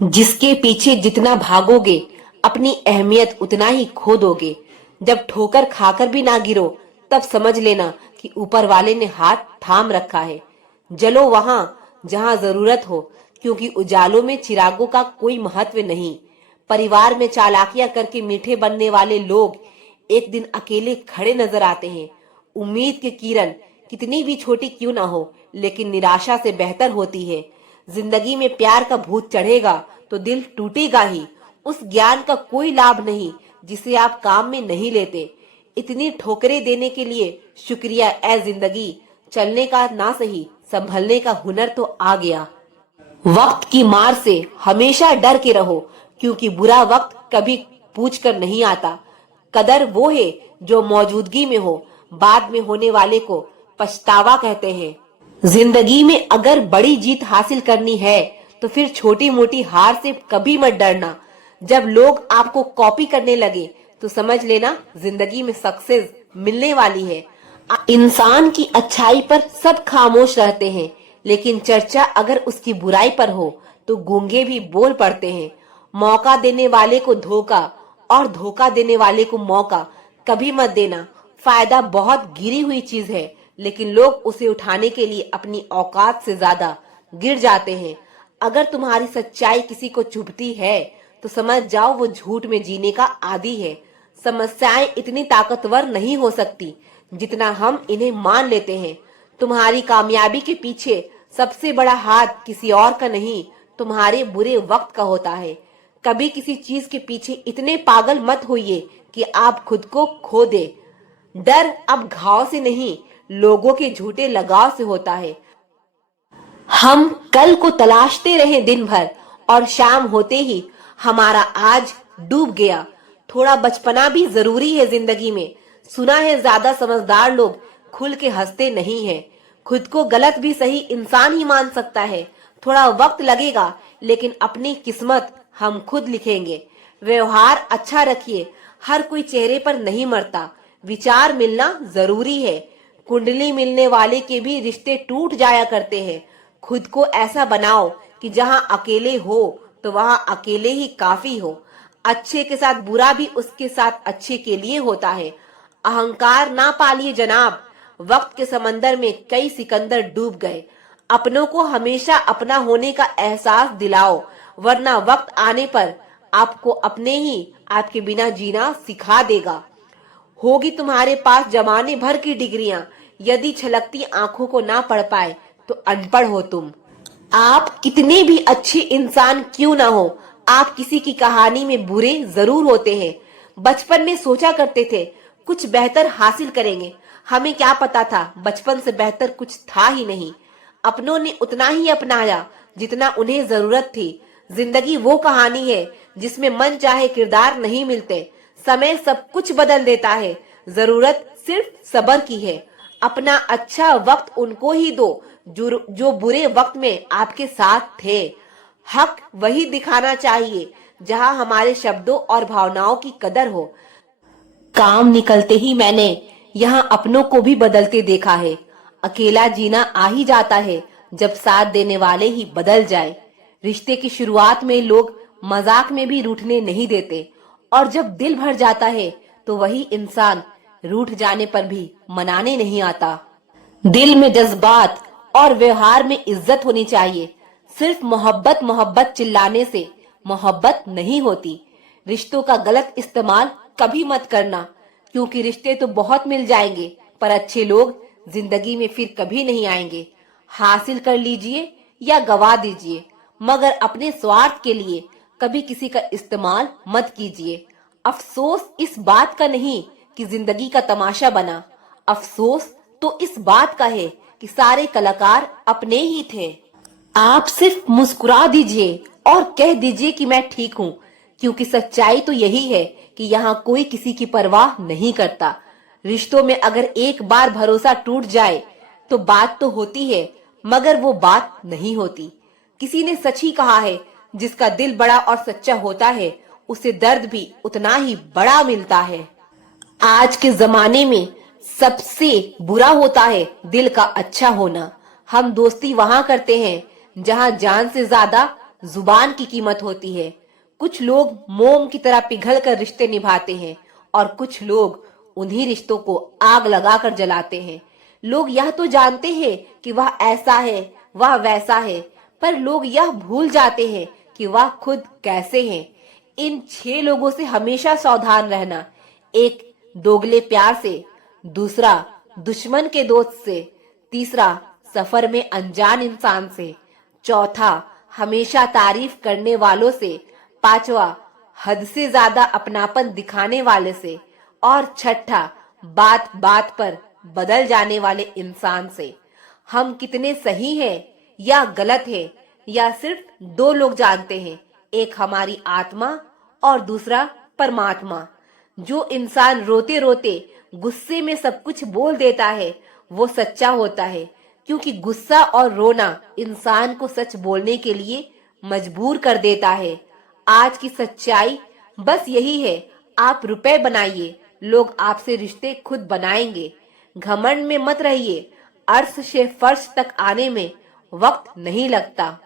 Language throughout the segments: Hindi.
जिसके पीछे जितना भागोगे अपनी अहमियत उतना ही खो दोगे। जब ठोकर खाकर भी ना गिरो तब समझ लेना कि ऊपर वाले ने हाथ थाम रखा है। जलो वहां जहां जरूरत हो, क्योंकि उजालों में चिरागों का कोई महत्व नहीं। परिवार में चालाकियां करके मीठे बनने वाले लोग एक दिन अकेले खड़े नजर आते हैं। उम्मीद की किरण कितनी भी छोटी क्यों ना हो, लेकिन निराशा से बेहतर होती है। जिंदगी में प्यार का भूत चढ़ेगा तो दिल टूटेगा ही। उस ज्ञान का कोई लाभ नहीं जिसे आप काम में नहीं लेते। इतनी ठोकरें देने के लिए शुक्रिया ए जिंदगी। चलने का ना सही, संभलने का हुनर तो आ गया। वक्त की मार से हमेशा डर के रहो, क्योंकि बुरा वक्त कभी पूछ कर नहीं आता। कदर वो है जो मौजूदगी में हो, बाद में होने वाले को पछतावा कहते हैं। जिंदगी में अगर बड़ी जीत हासिल करनी है तो फिर छोटी मोटी हार से कभी मत डरना। जब लोग आपको कॉपी करने लगे तो समझ लेना जिंदगी में सक्सेस मिलने वाली है। इंसान की अच्छाई पर सब खामोश रहते हैं, लेकिन चर्चा अगर उसकी बुराई पर हो तो गूंगे भी बोल पड़ते हैं। मौका देने वाले को धोखा और धोखा देने वाले को मौका कभी मत देना। फायदा बहुत गिरी हुई चीज है, लेकिन लोग उसे उठाने के लिए अपनी औकात से ज्यादा गिर जाते हैं। अगर तुम्हारी सच्चाई किसी को चुभती है तो समझ जाओ वो झूठ में जीने का आदी है। समस्याएं इतनी ताकतवर नहीं हो सकती जितना हम इन्हें मान लेते हैं। तुम्हारी कामयाबी के पीछे सबसे बड़ा हाथ किसी और का नहीं, तुम्हारे बुरे वक्त का होता है। कभी किसी चीज के पीछे इतने पागल मत होइए कि आप खुद को खो दे। डर अब घाव से नहीं, लोगों के झूठे लगाव से होता है। हम कल को तलाशते रहे दिन भर और शाम होते ही हमारा आज डूब गया। थोड़ा बचपना भी जरूरी है जिंदगी में। सुना है ज्यादा समझदार लोग खुल के हंसते नहीं हैं। खुद को गलत भी सही इंसान ही मान सकता है। थोड़ा वक्त लगेगा, लेकिन अपनी किस्मत हम खुद लिखेंगे। व्यवहार अच्छा रखिए, हर कोई चेहरे पर नहीं मरता। विचार मिलना जरूरी है। कुंडली मिलने वाले के भी रिश्ते टूट जाया करते हैं। खुद को ऐसा बनाओ कि जहां अकेले हो तो वहां अकेले ही काफी हो। अच्छे के साथ बुरा भी उसके साथ अच्छे के लिए होता है। अहंकार ना पालिए जनाब, वक्त के समंदर में कई सिकंदर डूब गए। अपनों को हमेशा अपना होने का एहसास दिलाओ, वरना वक्त आने पर आपको अपने ही आपके बिना जीना सिखा देगा। होगी तुम्हारे पास जमाने भर की डिग्रियां, यदि छलकती आंखों को ना पढ़ पाए तो अनपढ़ हो तुम। आप कितने भी अच्छे इंसान क्यों ना हो, आप किसी की कहानी में बुरे जरूर होते हैं। बचपन में सोचा करते थे कुछ बेहतर हासिल करेंगे, हमें क्या पता था बचपन से बेहतर कुछ था ही नहीं। अपनों ने उतना ही अपनाया जितना उन्हें जरूरत थी। जिंदगी वो कहानी है जिसमें मन चाहे किरदार नहीं मिलते। समय सब कुछ बदल देता है, जरूरत सिर्फ सब्र की है। अपना अच्छा वक्त उनको ही दो जो बुरे वक्त में आपके साथ थे। हक वही दिखाना चाहिए जहां हमारे शब्दों और भावनाओं की कदर हो। काम निकलते ही मैंने यहाँ अपनों को भी बदलते देखा है। अकेला जीना आ ही जाता है जब साथ देने वाले ही बदल जाए। रिश्ते की शुरुआत में लोग मजाक में भी रूठने नहीं देते, और जब दिल भर जाता है तो वही इंसान रूठ जाने पर भी मनाने नहीं आता। दिल में जज्बात और व्यवहार में इज्जत होनी चाहिए। सिर्फ मोहब्बत मोहब्बत चिल्लाने से मोहब्बत नहीं होती। रिश्तों का गलत इस्तेमाल कभी मत करना, क्योंकि रिश्ते तो बहुत मिल जाएंगे पर अच्छे लोग जिंदगी में फिर कभी नहीं आएंगे। हासिल कर लीजिए या गवा दीजिए, मगर अपने स्वार्थ के लिए कभी किसी का इस्तेमाल मत कीजिए। अफसोस इस बात का नहीं कि जिंदगी का तमाशा बना, अफसोस तो इस बात का है कि सारे कलाकार अपने ही थे। आप सिर्फ मुस्कुरा दीजिए और कह दीजिए कि मैं ठीक हूँ, क्योंकि सच्चाई तो यही है कि यहाँ कोई किसी की परवाह नहीं करता। रिश्तों में अगर एक बार भरोसा टूट जाए तो बात तो होती है, मगर वो बात नहीं होती। किसी ने सच ही कहा है, जिसका दिल बड़ा और सच्चा होता है उसे दर्द भी उतना ही बड़ा मिलता है। आज के जमाने में सबसे बुरा होता है दिल का अच्छा होना। हम दोस्ती वहां करते हैं जहां जान से ज्यादा जुबान की कीमत होती है। कुछ लोग मोम की तरह पिघल कर रिश्ते निभाते हैं और कुछ लोग उन्हीं रिश्तों को आग लगाकर जलाते हैं। लोग यह तो जानते हैं कि वह ऐसा है, वह वैसा है, पर लोग यह भूल जाते हैं कि वह खुद कैसे हैं। इन 6 लोगों से हमेशा सावधान रहना। एक, दोगले प्यार से। दूसरा, दुश्मन के दोस्त से। तीसरा, सफर में अनजान इंसान से। चौथा, हमेशा तारीफ करने वालों से। पांचवा, हद से ज्यादा अपनापन दिखाने वाले से। और छठा, बात बात पर बदल जाने वाले इंसान से। हम कितने सही हैं या गलत हैं, या सिर्फ 2 लोग जानते हैं, एक हमारी आत्मा और दूसरा परमात्मा। जो इंसान रोते रोते गुस्से में सब कुछ बोल देता है वो सच्चा होता है, क्योंकि गुस्सा और रोना इंसान को सच बोलने के लिए मजबूर कर देता है। आज की सच्चाई बस यही है, आप रुपए बनाइए, लोग आपसे रिश्ते खुद बनाएंगे। घमंड में मत रहिए, अर्श से फर्श तक आने में वक्त नहीं लगता।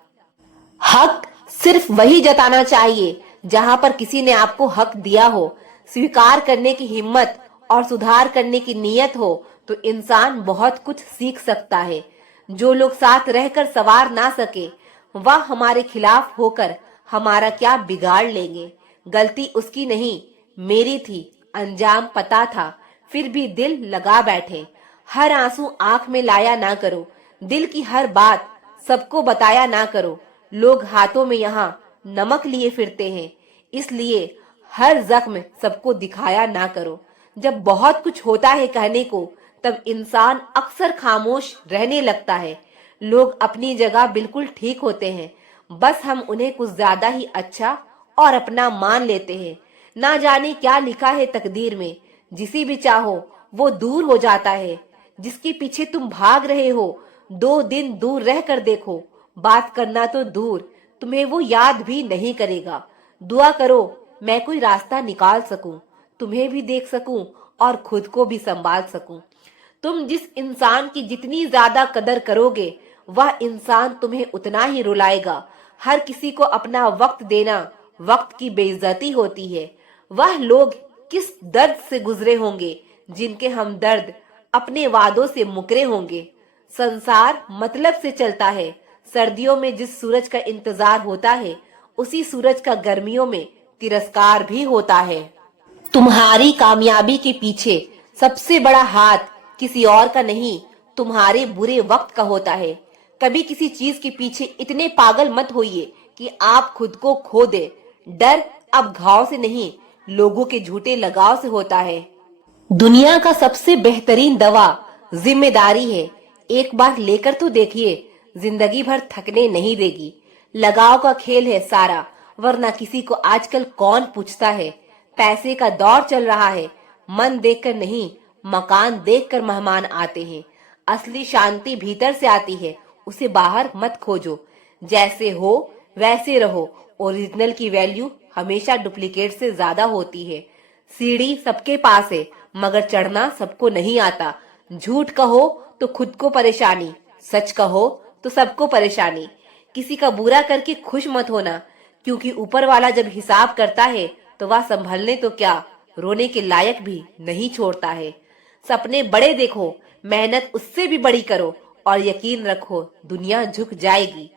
हक सिर्फ वही जताना चाहिए जहां पर किसी ने आपको हक दिया हो। स्वीकार करने की हिम्मत और सुधार करने की नीयत हो तो इंसान बहुत कुछ सीख सकता है। जो लोग साथ रहकर सवार ना सके वह हमारे खिलाफ होकर हमारा क्या बिगाड़ लेंगे। गलती उसकी नहीं, मेरी थी, अंजाम पता था, फिर भी दिल लगा बैठे। हर आंसू आंख में लाया ना करो, दिल की हर बात सबको बताया ना करो। लोग हाथों में यहाँ नमक लिए फिरते हैं, इसलिए हर जख्म सबको दिखाया ना करो। जब बहुत कुछ होता है कहने को तब इंसान अक्सर खामोश रहने लगता है। लोग अपनी जगह बिल्कुल ठीक होते हैं, बस हम उन्हें कुछ ज्यादा ही अच्छा और अपना मान लेते हैं। ना जाने क्या लिखा है तकदीर में, जिसे भी चाहो वो दूर हो जाता है। जिसके पीछे तुम भाग रहे हो 2 दिन दूर रह कर देखो, बात करना तो दूर, तुम्हें वो याद भी नहीं करेगा। दुआ करो मैं कोई रास्ता निकाल सकूं, तुम्हें भी देख सकूं और खुद को भी संभाल सकूं। तुम जिस इंसान की जितनी ज्यादा कदर करोगे वह इंसान तुम्हें उतना ही रुलाएगा। हर किसी को अपना वक्त देना वक्त की बेइज्जती होती है। वह लोग किस दर्द से गुजरे होंगे जिनके हमदर्द अपने वादों से मुकरे होंगे। संसार मतलब से चलता है। सर्दियों में जिस सूरज का इंतजार होता है उसी सूरज का गर्मियों में तिरस्कार भी होता है। तुम्हारी कामयाबी के पीछे सबसे बड़ा हाथ किसी और का नहीं, तुम्हारे बुरे वक्त का होता है। कभी किसी चीज के पीछे इतने पागल मत होइए कि आप खुद को खो दे। डर अब घाव से नहीं, लोगों के झूठे लगाव से होता है। दुनिया का सबसे बेहतरीन दवा जिम्मेदारी है। एक बार लेकर तो देखिए, जिंदगी भर थकने नहीं देगी। लगाव का खेल है सारा, वरना किसी को आजकल कौन पूछता है। पैसे का दौर चल रहा है, मन देखकर नहीं मकान देखकर मेहमान आते हैं। असली शांति भीतर से आती है, उसे बाहर मत खोजो। जैसे हो वैसे रहो। ओरिजिनल की वैल्यू हमेशा डुप्लीकेट से ज्यादा होती है। सीढ़ी सबके पास है मगर चढ़ना सबको नहीं आता। झूठ कहो तो खुद को परेशानी, सच कहो तो सबको परेशानी। किसी का बुरा करके खुश मत होना, क्योंकि ऊपर वाला जब हिसाब करता है तो वह संभलने तो क्या रोने के लायक भी नहीं छोड़ता है। सपने बड़े देखो, मेहनत उससे भी बड़ी करो और यकीन रखो दुनिया झुक जाएगी।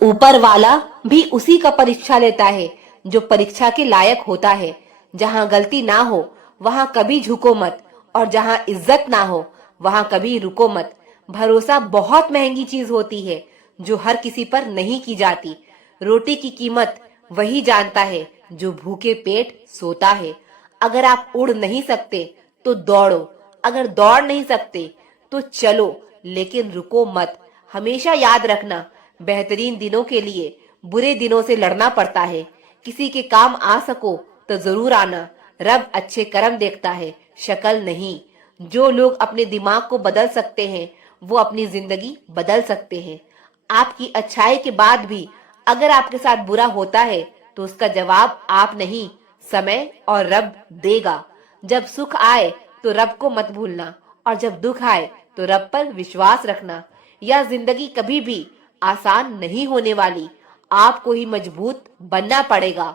ऊपर वाला भी उसी का परीक्षा लेता है जो परीक्षा के लायक होता है। जहाँ गलती ना हो वहाँ कभी झुको मत, और जहाँ इज्जत ना हो वहाँ कभी रुको मत। भरोसा बहुत महंगी चीज होती है जो हर किसी पर नहीं की जाती। रोटी की कीमत वही जानता है जो भूखे पेट सोता है। अगर आप उड़ नहीं सकते तो दौड़ो, अगर दौड़ नहीं सकते तो चलो, लेकिन रुको मत। हमेशा याद रखना, बेहतरीन दिनों के लिए बुरे दिनों से लड़ना पड़ता है। किसी के काम आ सको तो जरूर आना। रब अच्छे कर्म देखता है, शक्ल नहीं। जो लोग अपने दिमाग को बदल सकते हैं वो अपनी जिंदगी बदल सकते हैं। आपकी अच्छाई के बाद भी अगर आपके साथ बुरा होता है तो उसका जवाब आप नहीं, समय और रब देगा। जब सुख आए तो रब को मत भूलना, और जब दुख आए तो रब पर विश्वास रखना। यह जिंदगी कभी भी आसान नहीं होने वाली। आपको ही मजबूत बनना पड़ेगा।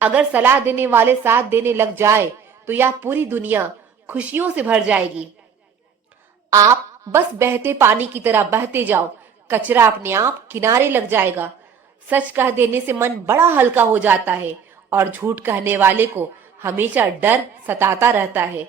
अगर सलाह देने वाले साथ देने लग जाए तो यह पूरी दुनिया खुशियों से भर जाएगी। आप बस बहते पानी की तरह बहते जाओ, कचरा अपने आप किनारे लग जाएगा। सच कह देने से मन बड़ा हल्का हो जाता है और झूठ कहने वाले को हमेशा डर सताता रहता है।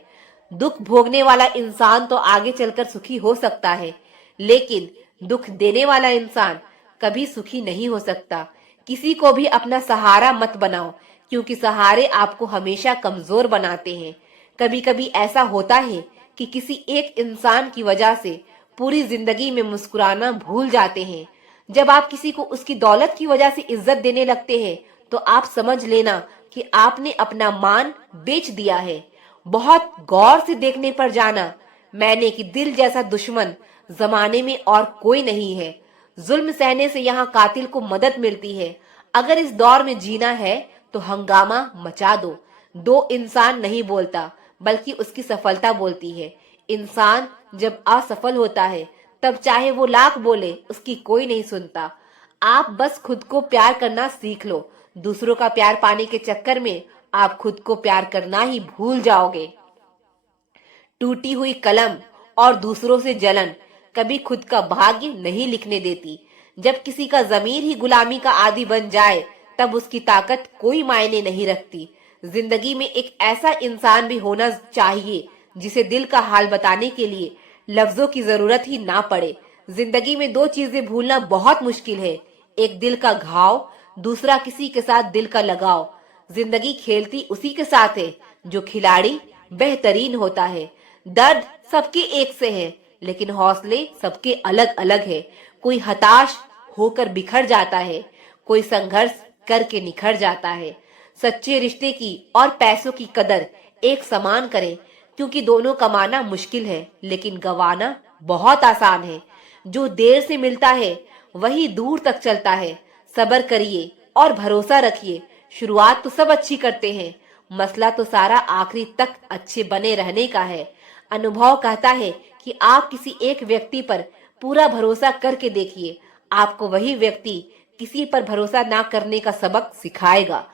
दुख भोगने वाला इंसान तो आगे चलकर सुखी हो सकता है, लेकिन दुख देने वाला इंसान कभी सुखी नहीं हो सकता। किसी को भी अपना सहारा मत बनाओ, क्योंकि सहारे आपको हमेशा कमजोर बनाते हैं। कभी कभी ऐसा होता है कि किसी एक इंसान की वजह से पूरी जिंदगी में मुस्कुराना भूल जाते हैं। जब आप किसी को उसकी दौलत की वजह से इज्जत देने लगते हैं तो आप समझ लेना कि आपने अपना मान बेच दिया है। बहुत गौर से देखने पर जाना मैंने कि दिल जैसा दुश्मन जमाने में और कोई नहीं है। जुल्म सहने से यहाँ कातिल को मदद मिलती है। अगर इस दौर में जीना है तो हंगामा मचा दो। दो इंसान नहीं बोलता, बल्कि उसकी सफलता बोलती है। इंसान जब असफल होता है तब चाहे वो लाख बोले उसकी कोई नहीं सुनता। आप बस खुद को प्यार करना सीख लो। दूसरों का प्यार पाने के चक्कर में आप खुद को प्यार करना ही भूल जाओगे। टूटी हुई कलम और दूसरों से जलन कभी खुद का भाग्य नहीं लिखने देती। जब किसी का जमीर ही गुलामी का आदी बन जाए तब उसकी ताकत कोई मायने नहीं रखती। जिंदगी में एक ऐसा इंसान भी होना चाहिए जिसे दिल का हाल बताने के लिए लफ्जों की जरूरत ही ना पड़े। जिंदगी में दो चीजें भूलना बहुत मुश्किल है, एक दिल का घाव, दूसरा किसी के साथ दिल का लगाव। जिंदगी खेलती उसी के साथ है जो खिलाड़ी बेहतरीन होता है। दर्द सबके एक से है, लेकिन हौसले सबके अलग अलग है। कोई हताश होकर बिखर जाता है, कोई संघर्ष करके निखर जाता है। सच्चे रिश्ते की और पैसों की कदर एक समान करें, क्योंकि दोनों कमाना मुश्किल है लेकिन गंवाना बहुत आसान है। जो देर से मिलता है वही दूर तक चलता है। सब्र करिए और भरोसा रखिए। शुरुआत तो सब अच्छी करते हैं, मसला तो सारा आखिरी तक अच्छे बने रहने का है। अनुभव कहता है कि आप किसी एक व्यक्ति पर पूरा भरोसा करके देखिए, आपको वही व्यक्ति किसी पर भरोसा ना करने का सबक सिखाएगा।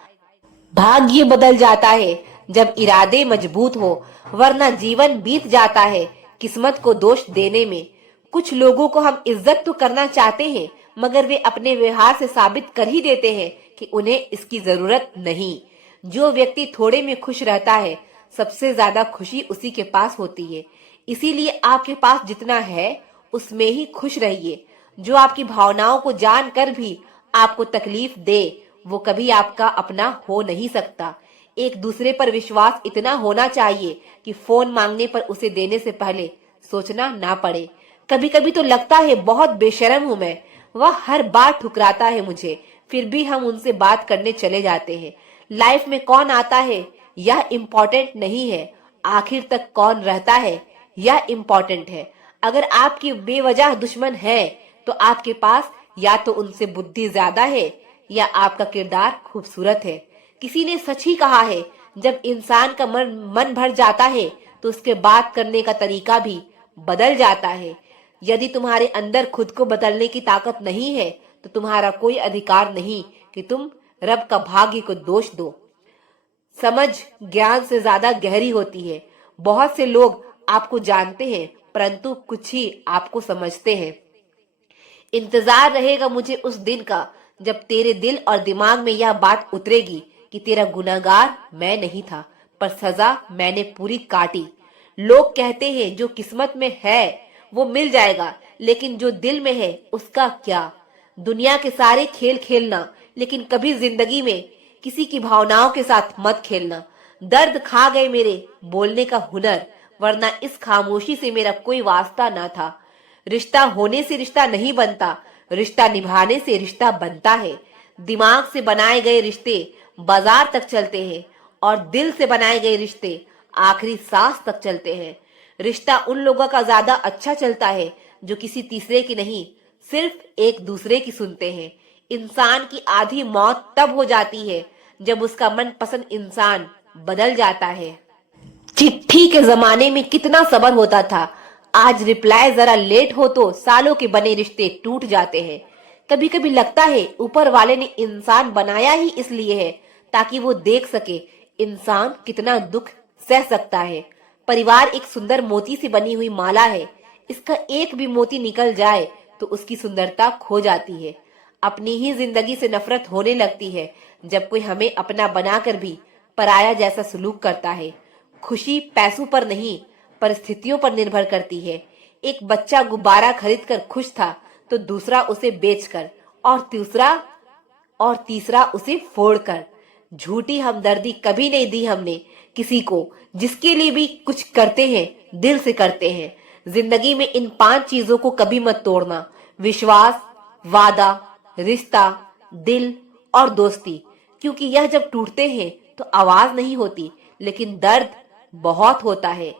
भाग्य बदल जाता है जब इरादे मजबूत हो, वरना जीवन बीत जाता है किस्मत को दोष देने में। कुछ लोगों को हम इज्जत तो करना चाहते हैं, मगर वे अपने व्यवहार से साबित कर ही देते हैं कि उन्हें इसकी जरूरत नहीं। जो व्यक्ति थोड़े में खुश रहता है, सबसे ज्यादा खुशी उसी के पास होती है। इसीलिए आपके पास जितना है उसमें ही खुश रहिए। जो आपकी भावनाओं को जानकर भी आपको तकलीफ दे, वो कभी आपका अपना हो नहीं सकता। एक दूसरे पर विश्वास इतना होना चाहिए कि फोन मांगने पर उसे देने से पहले सोचना ना पड़े। कभी कभी तो लगता है बहुत बेशर्म हूं मैं, वह हर बार ठुकराता है मुझे, फिर भी हम उनसे बात करने चले जाते हैं। लाइफ में कौन आता है यह इम्पोर्टेंट नहीं है, आखिर तक कौन रहता है यह इम्पोर्टेंट है। अगर आपकी बेवजह दुश्मन है तो आपके पास या तो उनसे बुद्धि ज्यादा है या आपका किरदार खूबसूरत है। किसी ने सच ही कहा है, जब इंसान का मन भर जाता है तो उसके बात करने का तरीका भी बदल जाता है। यदि तुम्हारे अंदर खुद को बदलने की ताकत नहीं है तो तुम्हारा कोई अधिकार नहीं कि तुम रब का भाग्य को दोष दो। समझ ज्ञान से ज्यादा गहरी होती है। बहुत से लोग आपको जानते हैं परंतु कुछ ही आपको समझते हैं। इंतजार रहेगा मुझे उस दिन का जब तेरे दिल और दिमाग में यह बात उतरेगी कि तेरा गुनहगार मैं नहीं था, पर सजा मैंने पूरी काटी। लोग कहते हैं जो किस्मत में है वो मिल जाएगा, लेकिन जो दिल में है उसका क्या। दुनिया के सारे खेल खेलना, लेकिन कभी जिंदगी में किसी की भावनाओं के साथ मत खेलना। दर्द खा गए मेरे बोलने का हुनर, वरना इस खामोशी से मेरा कोई वास्ता ना था। रिश्ता होने से रिश्ता नहीं बनता, रिश्ता निभाने से रिश्ता बनता है। दिमाग से बनाए गए रिश्ते बाजार तक चलते हैं और दिल से बनाए गए रिश्ते आखिरी सांस तक चलते हैं। रिश्ता उन लोगों का ज्यादा अच्छा चलता है जो किसी तीसरे की नहीं, सिर्फ एक दूसरे की सुनते हैं। इंसान की आधी मौत तब हो जाती है जब उसका मनपसंद इंसान बदल जाता है। चिट्ठी के जमाने में कितना सब्र होता था, आज रिप्लाई जरा लेट हो तो सालों के बने रिश्ते टूट जाते हैं। कभी कभी लगता है ऊपर वाले ने इंसान बनाया ही इसलिए है ताकि वो देख सके इंसान कितना दुख सह सकता है। परिवार एक सुंदर मोती से बनी हुई माला है। इसका एक भी मोती निकल जाए तो उसकी सुंदरता खो जाती है। अपनी ही जिंदगी से नफरत होने लगती है जब कोई हमें अपना बनाकर भी पराया जैसा सलूक करता है। खुशी पैसों पर नहीं, परिस्थितियों पर निर्भर करती है। एक बच्चा गुब्बारा खरीदकर खुश था तो दूसरा उसे बेचकर, और तीसरा उसे फोड़कर। झूठी हमदर्दी कभी नहीं दी हमने किसी को। जिसके लिए भी कुछ करते हैं दिल से करते हैं। जिंदगी में इन 5 चीजों को कभी मत तोड़ना: विश्वास, वादा, रिश्ता, दिल और दोस्ती। क्योंकि यह जब टूटते हैं तो आवाज नहीं होती, लेकिन दर्द बहुत होता है।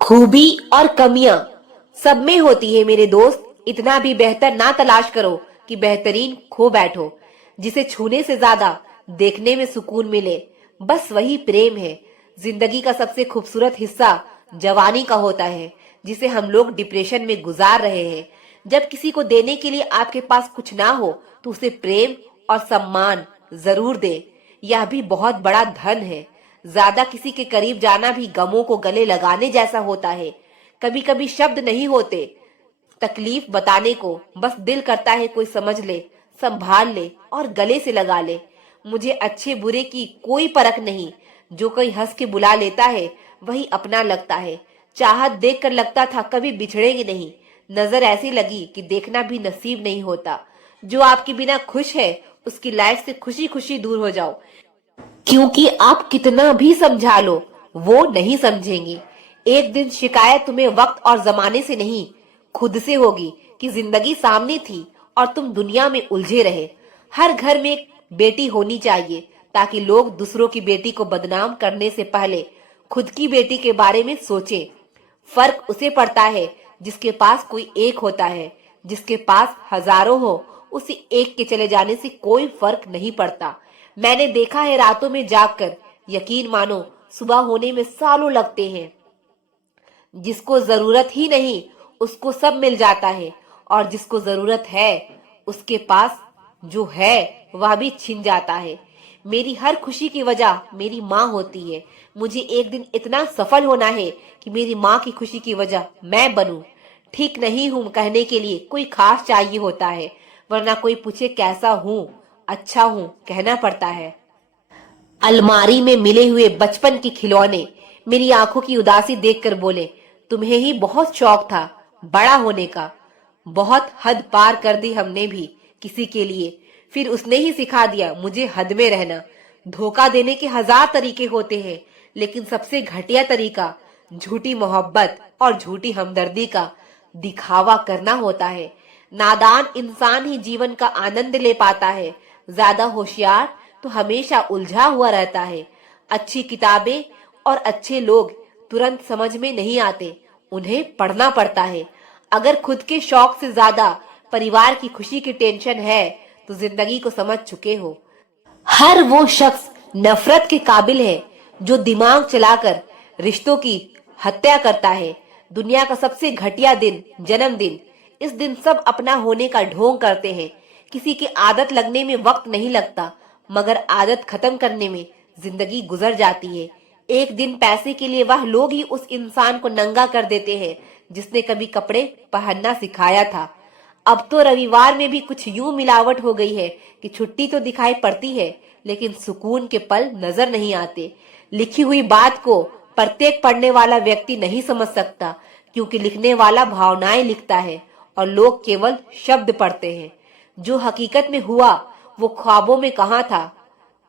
खूबी और कमियां सब में होती है मेरे दोस्त। इतना भी बेहतर ना तलाश करो कि बेहतरीन खो बैठो। जिसे छूने से ज्यादा देखने में सुकून मिले, बस वही प्रेम है। जिंदगी का सबसे खूबसूरत हिस्सा जवानी का होता है, जिसे हम लोग डिप्रेशन में गुजार रहे हैं। जब किसी को देने के लिए आपके पास कुछ ना हो तो उसे प्रेम और सम्मान जरूर दे। यह भी बहुत बड़ा धन है। ज्यादा किसी के करीब जाना भी गमों को गले लगाने जैसा होता है। कभी कभी शब्द नहीं होते तकलीफ बताने को, बस दिल करता है कोई समझ ले, संभाल ले और गले से लगा ले। मुझे अच्छे बुरे की कोई परख नहीं। जो कोई हंस के बुला लेता है वही अपना लगता है। चाहत देखकर लगता था कभी बिछड़ेंगे नहीं। नजर ऐसी लगी कि देखना भी नसीब नहीं होता। जो आपके बिना खुश है उसकी लाइफ से खुशी खुशी दूर हो जाओ, क्योंकि आप कितना भी समझा लो वो नहीं समझेंगे। एक दिन शिकायत तुम्हें वक्त और जमाने से नहीं, खुद से होगी कि जिंदगी सामने थी और तुम दुनिया में उलझे रहे। हर घर में एक बेटी होनी चाहिए ताकि लोग दूसरों की बेटी को बदनाम करने से पहले खुद की बेटी के बारे में सोचें। फर्क उसे पड़ता है जिसके पास कोई एक होता है। जिसके पास हजारों हो, उसी एक के चले जाने से कोई फर्क नहीं पड़ता। मैंने देखा है रातों में जागकर, यकीन मानो सुबह होने में सालों लगते हैं। जिसको जरूरत ही नहीं उसको सब मिल जाता है, और जिसको जरूरत है उसके पास जो है वह भी छिन जाता है। मेरी हर खुशी की वजह मेरी माँ होती है। मुझे एक दिन इतना सफल होना है कि मेरी माँ की खुशी की वजह मैं बनूं। ठीक नहीं हूं कहने के लिए कोई खास चाहिए होता है, वरना कोई पूछे कैसा हूं, अच्छा हूं कहना पड़ता है। अलमारी में मिले हुए बचपन के खिलौने मेरी आंखों की उदासी देखकर बोले, तुम्हें ही बहुत शौक था बड़ा होने का। बहुत हद पार कर दी हमने भी किसी के लिए, फिर उसने ही सिखा दिया मुझे हद में रहना। धोखा देने के 1000 तरीके होते हैं, लेकिन सबसे घटिया तरीका झूठी मोहब्बत और झूठी हमदर्दी का दिखावा करना होता है। नादान इंसान ही जीवन का आनंद ले पाता है। ज्यादा होशियार तो हमेशा उलझा हुआ रहता है। अच्छी किताबें और अच्छे लोग तुरंत समझ में नहीं आते, उन्हें पढ़ना पड़ता है। अगर खुद के शौक से ज्यादा परिवार की खुशी की टेंशन है तो जिंदगी को समझ चुके हो। हर वो शख्स नफरत के काबिल है जो दिमाग चलाकर रिश्तों की हत्या करता है। दुनिया का सबसे घटिया दिन जन्मदिन। इस दिन सब अपना होने का ढोंग करते हैं। किसी की आदत लगने में वक्त नहीं लगता, मगर आदत खत्म करने में जिंदगी गुजर जाती है। एक दिन पैसे के लिए वह लोग ही उस इंसान को नंगा कर देते हैं जिसने कभी कपड़े पहनना सिखाया था। अब तो रविवार में भी कुछ यूं मिलावट हो गई है कि छुट्टी तो दिखाई पड़ती है, लेकिन सुकून के पल नजर नहीं आते। लिखी हुई बात को प्रत्येक पढ़ने वाला व्यक्ति नहीं समझ सकता, क्योंकि लिखने वाला भावनाएं लिखता है और लोग केवल शब्द पढ़ते हैं। जो हकीकत में हुआ वो ख्वाबों में कहाँ था,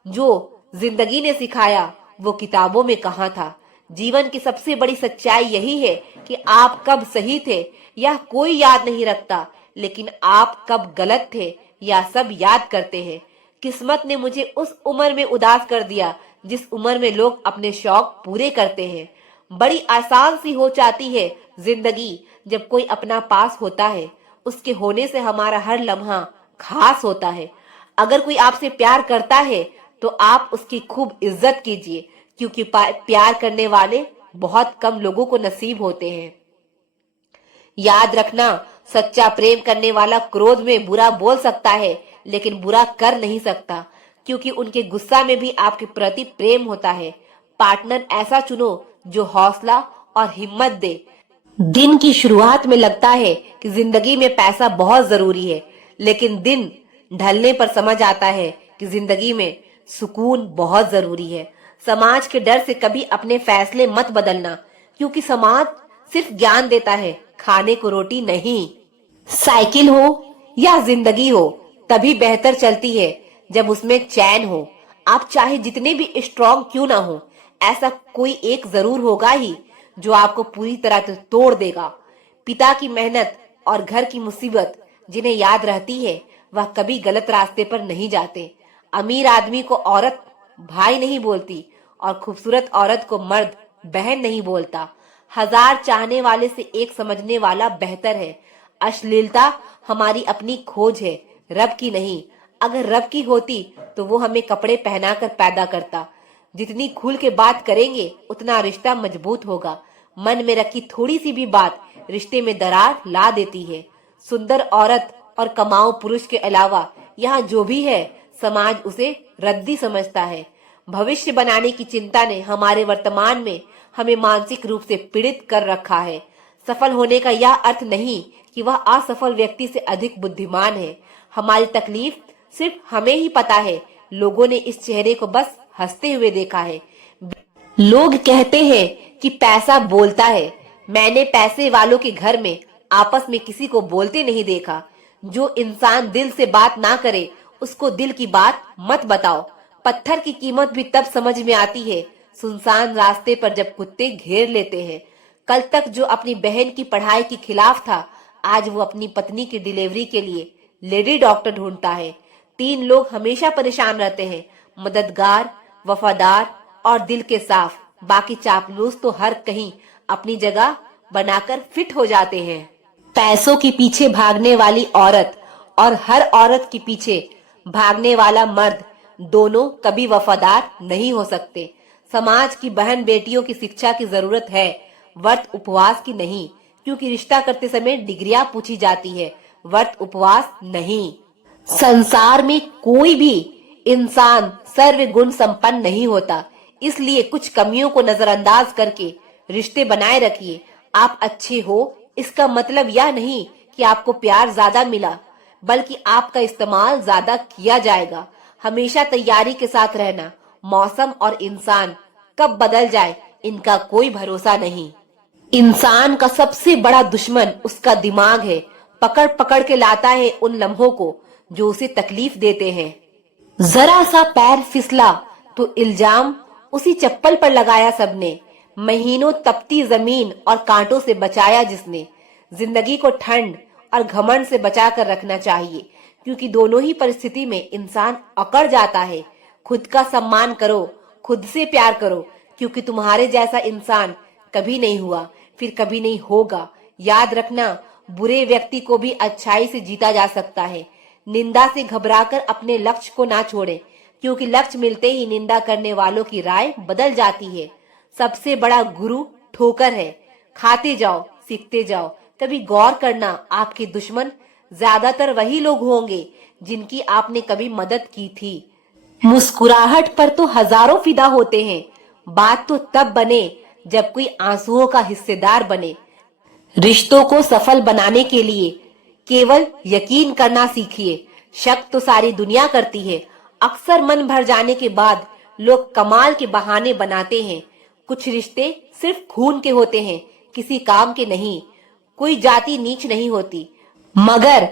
जो जिंदगी ने सिखाया वो किताबों में कहाँ था। जीवन की सबसे बड़ी सच्चाई यही है कि आप कब सही थे यह कोई याद नहीं रखता, लेकिन आप कब गलत थे या सब याद करते हैं। किस्मत ने मुझे उस उम्र में उदास कर दिया जिस उम्र में लोग अपने शौक पूरे करते हैं। बड़ी आसान सी हो जाती है जिंदगी जब कोई अपना पास होता है। उसके होने से हमारा हर लम्हा खास होता है। अगर कोई आपसे प्यार करता है तो आप उसकी खूब इज्जत कीजिए, क्योंकि प्यार करने वाले बहुत कम लोगों को नसीब होते हैं। याद रखना, सच्चा प्रेम करने वाला क्रोध में बुरा बोल सकता है लेकिन बुरा कर नहीं सकता, क्योंकि उनके गुस्सा में भी आपके प्रति प्रेम होता है। पार्टनर ऐसा चुनो जो हौसला और हिम्मत दे। दिन की शुरुआत में लगता है कि जिंदगी में पैसा बहुत जरूरी है, लेकिन दिन ढलने पर समझ आता है कि जिंदगी में सुकून बहुत जरूरी है। समाज के डर से कभी अपने फैसले मत बदलना, क्योंकि समाज सिर्फ ज्ञान देता है, खाने को रोटी नहीं। साइकिल हो या जिंदगी हो तभी बेहतर चलती है जब उसमें चैन हो। आप चाहे जितने भी स्ट्रांग क्यों ना हो, ऐसा कोई एक जरूर होगा ही जो आपको पूरी तरह से तोड़ देगा। पिता की मेहनत और घर की मुसीबत जिन्हें याद रहती है वह कभी गलत रास्ते पर नहीं जाते। अमीर आदमी को औरत भाई नहीं बोलती और खूबसूरत औरत को मर्द बहन नहीं बोलता। हजार चाहने वाले से एक समझने वाला बेहतर है। अश्लीलता हमारी अपनी खोज है, रब की नहीं। अगर रब की होती तो वो हमें कपड़े पहनाकर पैदा करता। जितनी खुल के बात करेंगे उतना रिश्ता मजबूत होगा। मन में रखी थोड़ी सी भी बात रिश्ते में दरार ला देती है। सुंदर औरत और कमाऊ पुरुष के अलावा यहाँ जो भी है समाज उसे रद्दी समझता है। भविष्य बनाने की चिंता ने हमारे वर्तमान में हमें मानसिक रूप से पीड़ित कर रखा है। सफल होने का यह अर्थ नहीं कि वह असफल व्यक्ति से अधिक बुद्धिमान है। हमारी तकलीफ सिर्फ हमें ही पता है। लोगों ने इस चेहरे को बस हंसते हुए देखा है। लोग कहते हैं कि पैसा बोलता है। मैंने पैसे वालों के घर में आपस में किसी को बोलते नहीं देखा। जो इंसान दिल से बात ना करे उसको दिल की बात मत बताओ। पत्थर की कीमत भी तब समझ में आती है सुनसान रास्ते पर जब कुत्ते घेर लेते हैं। कल तक जो अपनी बहन की पढ़ाई के खिलाफ था, आज वो अपनी पत्नी की डिलीवरी के लिए लेडी डॉक्टर ढूंढता है। 3 लोग हमेशा परेशान रहते हैं, मददगार, वफादार और दिल के साफ। बाकी चापलूस तो हर कहीं अपनी जगह बनाकर फिट हो जाते हैं। पैसों के पीछे भागने वाली औरत और हर औरत के पीछे भागने वाला मर्द दोनों कभी वफादार नहीं हो सकते। समाज की बहन बेटियों की शिक्षा की जरूरत है, व्रत उपवास की नहीं, क्योंकि रिश्ता करते समय डिग्रियां पूछी जाती है, व्रत उपवास नहीं। संसार में कोई भी इंसान सर्वगुण संपन्न नहीं होता, इसलिए कुछ कमियों को नजरअंदाज करके रिश्ते बनाए रखिए। आप अच्छे हो इसका मतलब यह नहीं कि आपको प्यार ज्यादा मिला, बल्कि आपका इस्तेमाल ज्यादा किया जाएगा। हमेशा तैयारी के साथ रहना। मौसम और इंसान कब बदल जाए इनका कोई भरोसा नहीं। इंसान का सबसे बड़ा दुश्मन उसका दिमाग है। पकड़ पकड़ के लाता है उन लम्हों को जो उसे तकलीफ देते हैं। जरा सा पैर फिसला तो इल्जाम उसी चप्पल पर लगाया सबने। महीनों तपती जमीन और कांटों से बचाया जिसने। जिंदगी को ठंड और घमंड से बचा कर रखना चाहिए, क्योंकि दोनों ही परिस्थिति में इंसान अकड़ जाता है। खुद का सम्मान करो, खुद से प्यार करो, क्योंकि तुम्हारे जैसा इंसान कभी नहीं हुआ, फिर कभी नहीं होगा। याद रखना, बुरे व्यक्ति को भी अच्छाई से जीता जा सकता है। निंदा से घबराकर अपने लक्ष्य को ना छोड़े, क्योंकि लक्ष्य मिलते ही निंदा करने वालों की राय बदल जाती है। सबसे बड़ा गुरु ठोकर है। खाते जाओ, सीखते जाओ। कभी गौर करना, आपके दुश्मन ज्यादातर वही लोग होंगे जिनकी आपने कभी मदद की थी। मुस्कुराहट पर तो हजारों फिदा होते हैं। बात तो तब बने जब कोई आंसुओं का हिस्सेदार बने। रिश्तों को सफल बनाने के लिए केवल यकीन करना सीखिए। शक तो सारी दुनिया करती है। अक्सर मन भर जाने के बाद लोग कमाल के बहाने बनाते हैं। कुछ रिश्ते सिर्फ खून के होते हैं, किसी काम के नहीं। कोई जाति नीच नहीं होती, मगर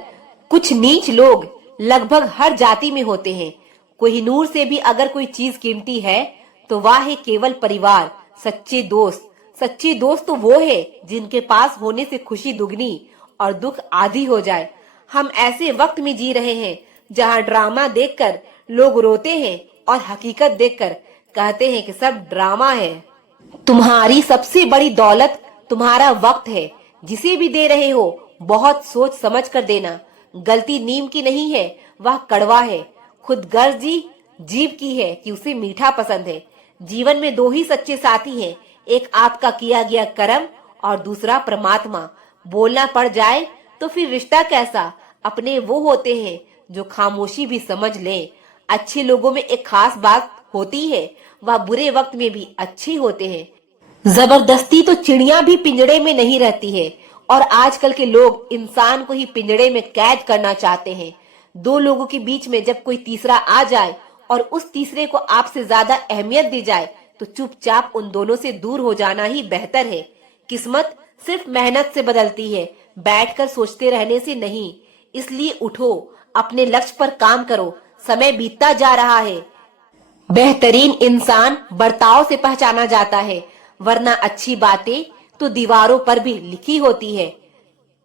कुछ नीच लोग लगभग हर जाति में होते हैं। कोहिनूर से भी अगर कोई चीज कीमती है तो वह है केवल परिवार, सच्चे दोस्त। सच्चे दोस्त तो वो है जिनके पास होने से खुशी दुगनी और दुख आधी हो जाए। हम ऐसे वक्त में जी रहे हैं जहां ड्रामा देखकर लोग रोते हैं और हकीकत देखकर कहते हैं कि सब ड्रामा है। तुम्हारी सबसे बड़ी दौलत तुम्हारा वक्त है। जिसे भी दे रहे हो बहुत सोच समझ कर देना। गलती नीम की नहीं है, वह कड़वा है। खुदगर्जी जीव की है कि उसे मीठा पसंद है। जीवन में 2 ही सच्चे साथी हैं, एक आपका किया गया कर्म और दूसरा परमात्मा। बोलना पड़ जाए तो फिर रिश्ता कैसा? अपने वो होते हैं जो खामोशी भी समझ लें। अच्छे लोगों में एक खास बात होती है, वह बुरे वक्त में भी अच्छे होते हैं। जबरदस्ती तो चिड़िया भी पिंजड़े में नहीं रहती है, और आजकल के लोग इंसान को ही पिंजड़े में कैद करना चाहते हैं। दो लोगों के बीच में जब कोई तीसरा आ जाए और उस तीसरे को आपसे ज्यादा अहमियत दी जाए, तो चुपचाप उन दोनों से दूर हो जाना ही बेहतर है। किस्मत सिर्फ मेहनत से बदलती है, बैठकर सोचते रहने से नहीं। इसलिए उठो, अपने लक्ष्य पर काम करो, समय बीतता जा रहा है। बेहतरीन इंसान बर्ताव से पहचाना जाता है, वरना अच्छी बातें तो दीवारों पर भी लिखी होती है।